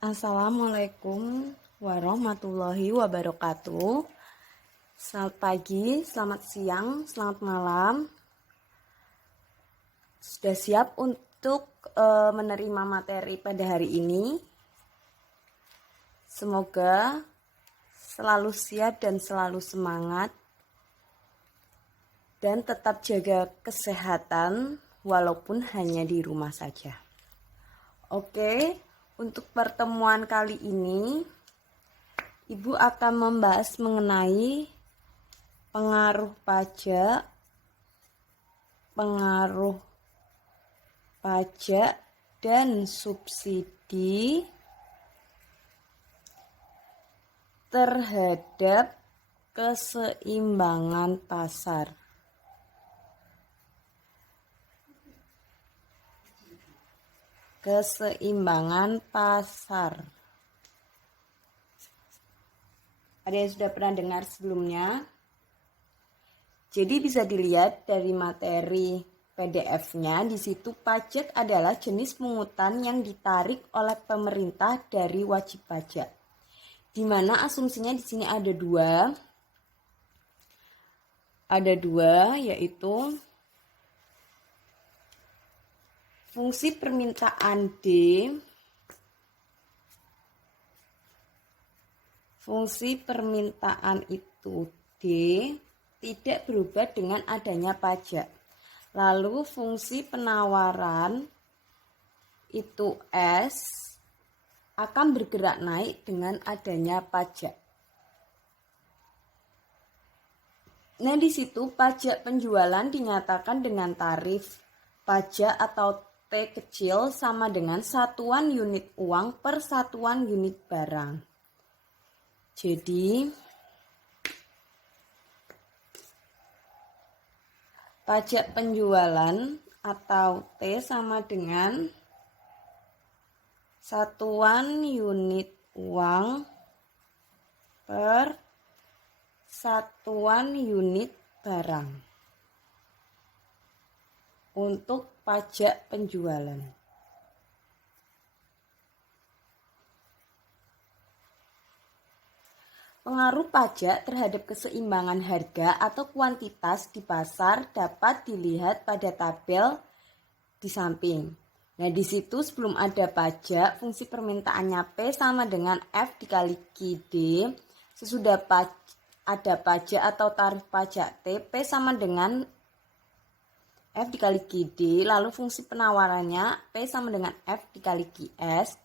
Assalamualaikum warahmatullahi wabarakatuh. Selamat pagi, selamat siang, selamat malam. Sudah siap untuk menerima materi pada hari ini? Semoga selalu siap dan selalu semangat dan tetap jaga kesehatan walaupun hanya di rumah saja. Oke, untuk pertemuan kali ini Ibu akan membahas mengenai pengaruh pajak dan subsidi terhadap keseimbangan pasar. Keseimbangan pasar. Ada yang sudah pernah dengar sebelumnya? Jadi bisa dilihat dari materi PDF-nya, di situ pajak adalah jenis pungutan yang ditarik oleh pemerintah dari wajib pajak. Di mana asumsinya di sini ada dua. Ada dua, yaitu fungsi permintaan D. Fungsi permintaan itu D tidak berubah dengan adanya pajak. Lalu fungsi penawaran itu S akan bergerak naik dengan adanya pajak. Nah, di situ pajak penjualan dinyatakan dengan tarif pajak atau T kecil sama dengan satuan unit uang per satuan unit barang. Jadi pajak penjualan atau T sama dengan satuan unit uang per satuan unit barang untuk pajak penjualan. Pengaruh pajak terhadap keseimbangan harga atau kuantitas di pasar dapat dilihat pada tabel di samping. Nah, di situ sebelum ada pajak, fungsi permintaannya P sama dengan F dikali QD. Sesudah ada pajak atau tarif pajak T, P sama dengan F dikali QD. Lalu fungsi penawarannya P sama dengan F dikali QS.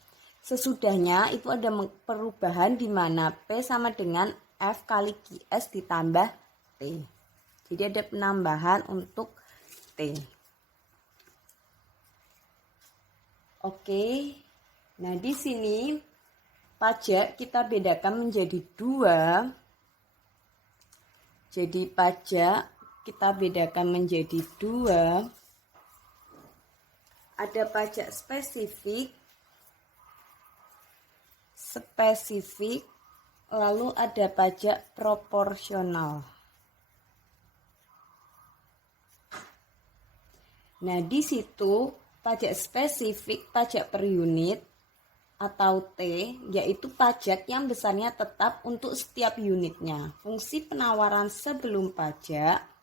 Sesudahnya itu ada perubahan di mana P sama dengan F kali QS ditambah T. Jadi ada penambahan untuk T. Oke. Nah, di sini pajak kita bedakan menjadi dua. Jadi pajak kita bedakan menjadi dua. Ada pajak spesifik, lalu ada pajak proporsional. Nah, di situ pajak spesifik, pajak per unit atau T, yaitu pajak yang besarnya tetap untuk setiap unitnya. Fungsi penawaran sebelum pajak,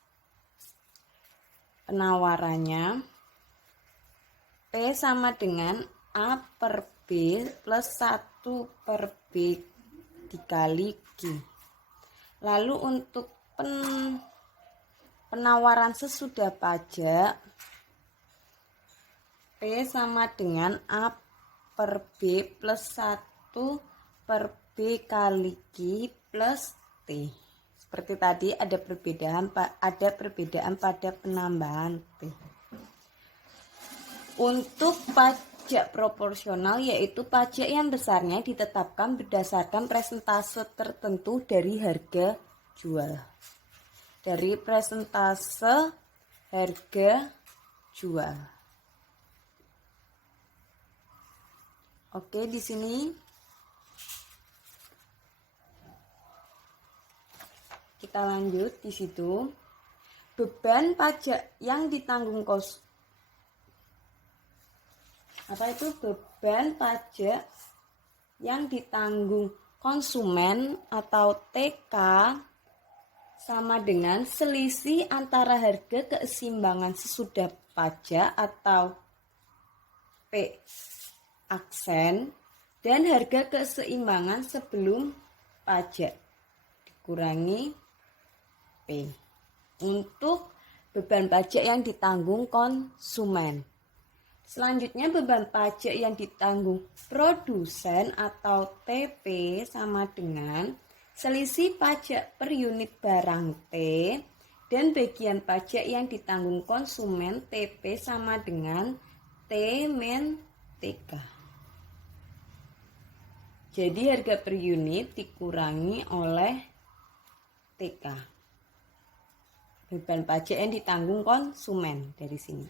penawarannya P sama dengan A per B plus 1 per B dikali Q. Lalu untuk penawaran sesudah pajak, P sama dengan A per B plus 1 per B kali Q plus T. Seperti tadi ada perbedaan pada penambahan T. Untuk pajak proporsional yaitu pajak yang besarnya ditetapkan berdasarkan persentase tertentu dari harga jual. Dari persentase harga jual. Oke, di sini kita lanjut di situ. Beban pajak yang ditanggung beban pajak yang ditanggung konsumen atau TK sama dengan selisih antara harga keseimbangan sesudah pajak atau P aksen dan harga keseimbangan sebelum pajak dikurangi P untuk beban pajak yang ditanggung konsumen. Selanjutnya beban pajak yang ditanggung produsen atau TP sama dengan selisih pajak per unit barang T dan bagian pajak yang ditanggung konsumen TP sama dengan T min TK. Jadi harga per unit dikurangi oleh TK. Beban pajak yang ditanggung konsumen dari sini.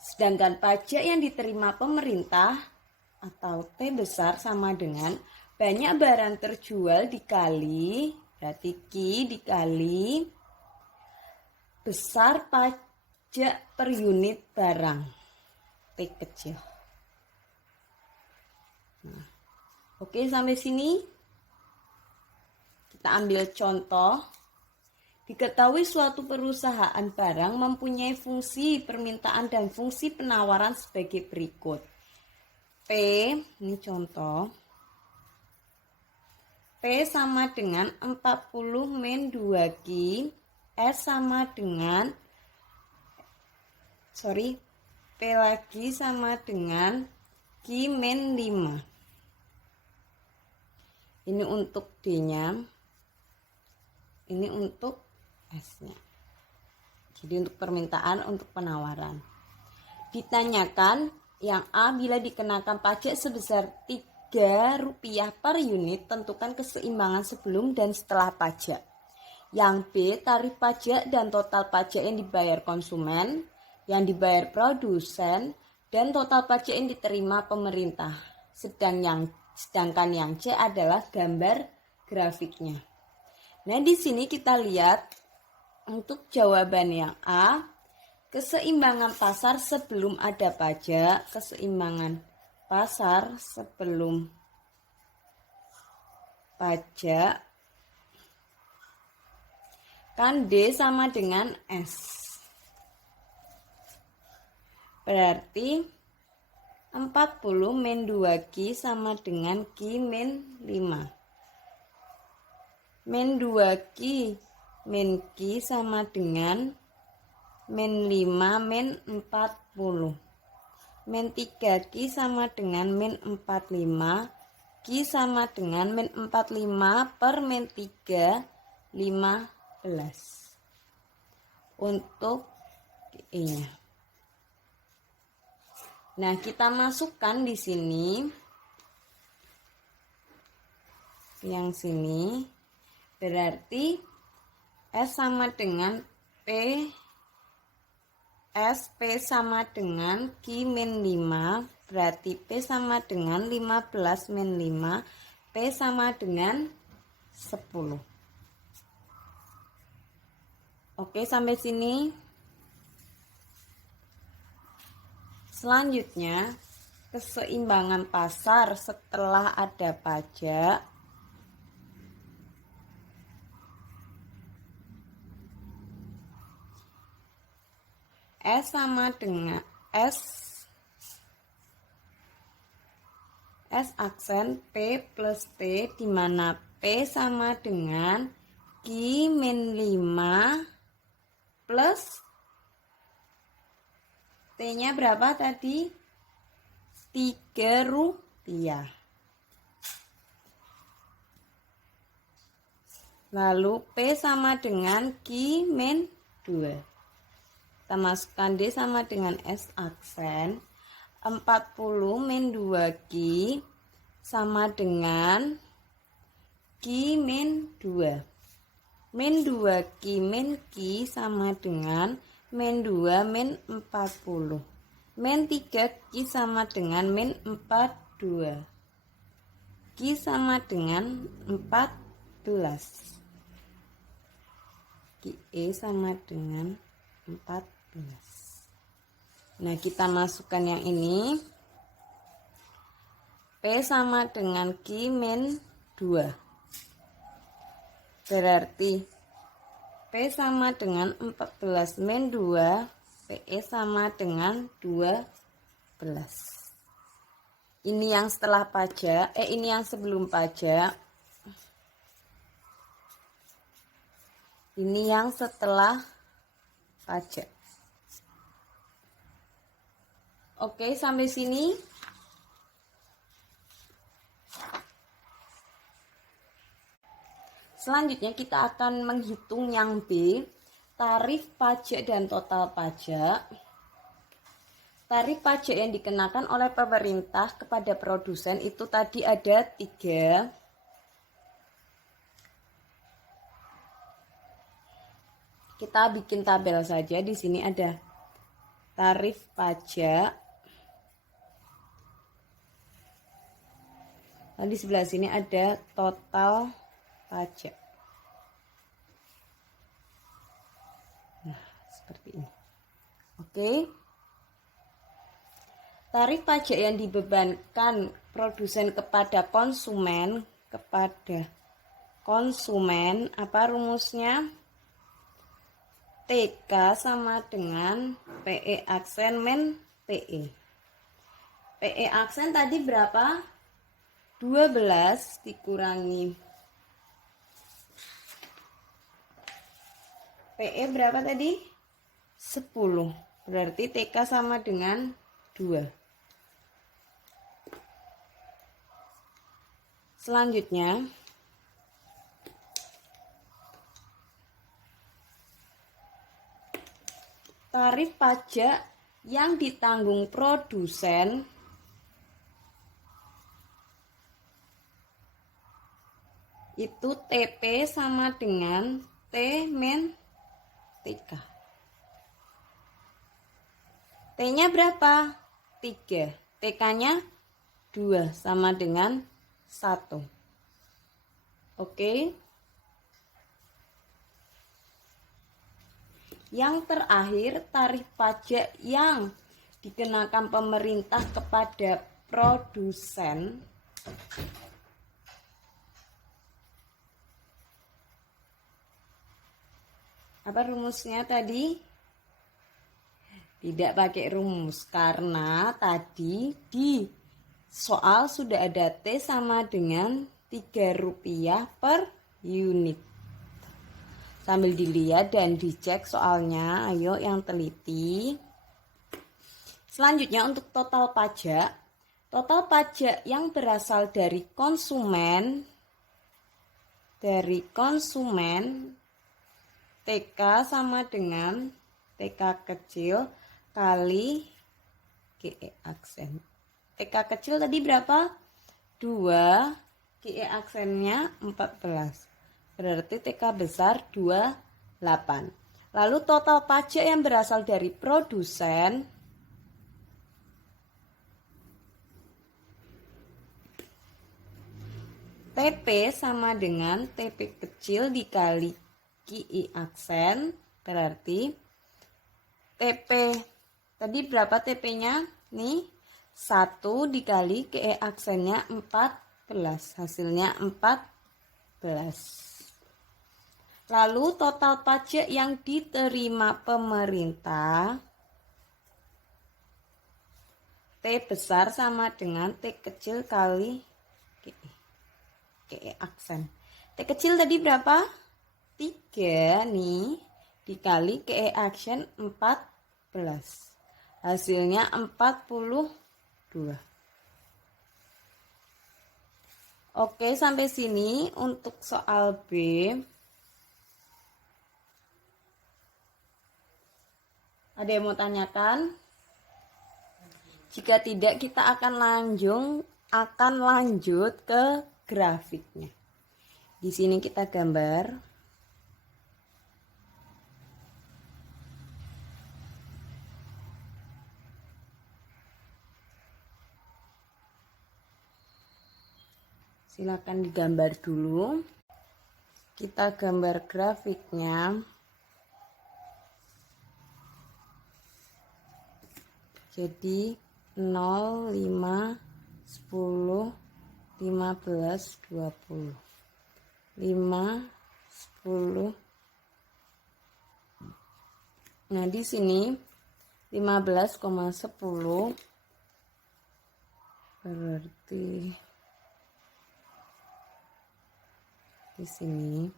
Sedangkan pajak yang diterima pemerintah atau T besar sama dengan banyak barang terjual dikali, berarti Q dikali besar pajak per unit barang, T kecil. Nah, oke, sampai sini kita ambil contoh. Diketahui suatu perusahaan barang mempunyai fungsi permintaan dan fungsi penawaran sebagai berikut. P, ini contoh. P sama dengan 40 min 2Q, S sama dengan, P lagi sama dengan Q min 5. Ini untuk D-nya, ini untuk S-nya. Jadi untuk permintaan, untuk penawaran. Ditanyakan yang A, bila dikenakan pajak sebesar Rp3 per unit, tentukan keseimbangan sebelum dan setelah pajak. Yang B, tarif pajak dan total pajak yang dibayar konsumen, yang dibayar produsen, dan total pajak yang diterima pemerintah. Sedangkan yang C adalah gambar grafiknya. Nah, di sini kita lihat untuk jawaban yang A, keseimbangan pasar sebelum ada pajak, keseimbangan pasar sebelum pajak, kan D sama dengan S. Berarti 40 min 2Q sama dengan Q min 5. Min 2Q min Q sama dengan min 5 min 40. Min 3Q sama dengan min 45. Q sama dengan min 45 per min 3, 15. Untuk Q-nya. Nah, kita masukkan di sini. Yang sini berarti S sama dengan P, S, P sama dengan Q min 5, berarti P sama dengan 15 min 5, P sama dengan 10. Oke, sampai sini. Selanjutnya, keseimbangan pasar setelah ada pajak. S sama dengan S aksen P plus T, di mana P sama dengan Q min 5 plus T-nya berapa tadi? Rp3. Lalu P sama dengan Q min 2. Kita masukkan D sama dengan S aksen. 40 min 2Q sama dengan Q min 2. Min 2Q min Q sama dengan min 2 min 40. Min 3Q sama dengan min 42. Q sama dengan 14. QE sama dengan 14. Nah, kita masukkan yang ini. P sama dengan Q min 2. Berarti P sama dengan 14 min 2, PE sama dengan 12. Ini yang setelah pajak, ini yang sebelum pajak. Ini yang setelah pajak. Oke, sampai sini. Selanjutnya kita akan menghitung yang B, tarif pajak dan total pajak. Tarif pajak yang dikenakan oleh pemerintah kepada produsen itu tadi ada 3. Kita bikin tabel saja. Di sini ada tarif pajak. Lalu di sebelah sini ada total pajak. Nah, seperti ini. Oke. Tarif pajak yang dibebankan produsen kepada konsumen, apa rumusnya? TK sama dengan PE aksen min PE. PE aksen tadi berapa? 12 dikurangi PE berapa tadi? 10. Berarti TK sama dengan 2. Selanjutnya, tarif pajak yang ditanggung produsen itu TP sama dengan T min TK. T-nya berapa? 3. TK-nya 2 sama dengan 1. Oke. Yang terakhir, tarif pajak yang dikenakan pemerintah kepada produsen apa rumusnya tadi? Tidak pakai rumus karena tadi di soal sudah ada T sama dengan 3 rupiah per unit. Sambil dilihat dan dicek soalnya, ayo yang teliti. Selanjutnya untuk total pajak. Total pajak yang berasal dari konsumen TK sama dengan TK kecil kali GE aksen. TK kecil tadi berapa? 2, GE aksennya 14. Berarti TK besar 28. Lalu total pajak yang berasal dari produsen TP sama dengan TP kecil dikali GI aksen. Berarti TP tadi berapa TP-nya? Nih 1 dikali GE aksennya 14. Hasilnya 14. Lalu total pajak yang diterima pemerintah T besar sama dengan T kecil kali GE aksen. T kecil tadi berapa? 3 nih dikali GE aksen 14. Hasilnya 42. Oke, sampai sini untuk soal B. Ada yang mau tanyakan? Jika tidak, kita akan lanjut ke grafiknya. Di sini kita gambar. Silakan digambar dulu. Kita gambar grafiknya. Jadi 0, 5, 10, 15, 20. 5, 10. Nah, di sini 15,10 berarti di sini.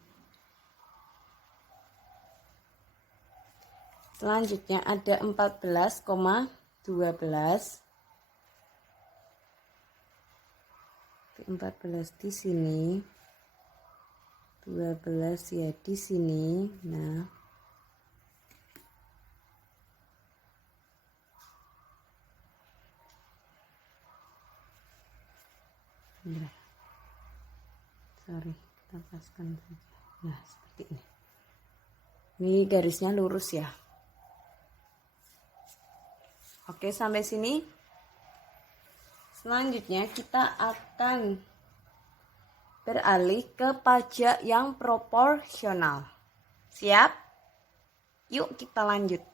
Selanjutnya ada 14,12. 14 di sini. 12 ya di sini. Nah, sorry, kita paskan saja. Nah, seperti ini. Ini garisnya lurus ya. Oke, sampai sini. Selanjutnya kita akan beralih ke pajak yang proporsional. Siap? Yuk kita lanjut.